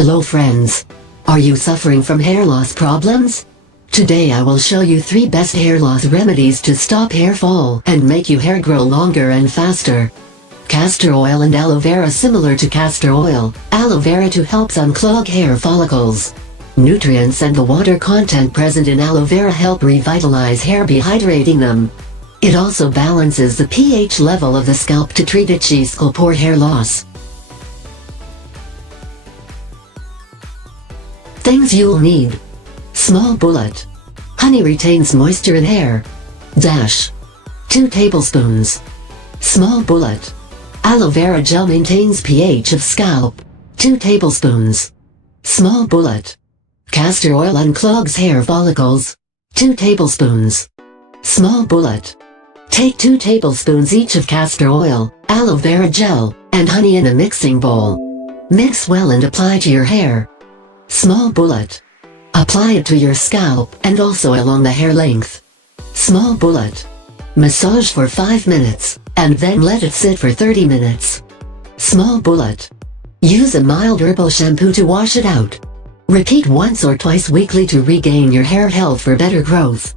Hello friends. Are you suffering from hair loss problems? Today I will show you 3 best hair loss remedies to stop hair fall and make your hair grow longer and faster. Castor oil and aloe vera. Similar to castor oil, aloe vera to helps unclog hair follicles. Nutrients and the water content present in aloe vera help revitalize hair by hydrating them. It also balances the pH level of the scalp to treat itchy scalp or hair loss. Things you'll need. Small bullet. Honey retains moisture in hair. Dash. 2 tablespoons. Small bullet. Aloe vera gel maintains pH of scalp. 2 tablespoons. Small bullet. Castor oil unclogs hair follicles. 2 tablespoons. Small bullet. Take 2 tablespoons each of castor oil, aloe vera gel, and honey in a mixing bowl. Mix well and apply to your hair. Small bullet. Apply it to your scalp and also along the hair length. Small bullet. Massage for 5 minutes, and then let it sit for 30 minutes. Small bullet. Use a mild herbal shampoo to wash it out. Repeat once or twice weekly to regain your hair health for better growth.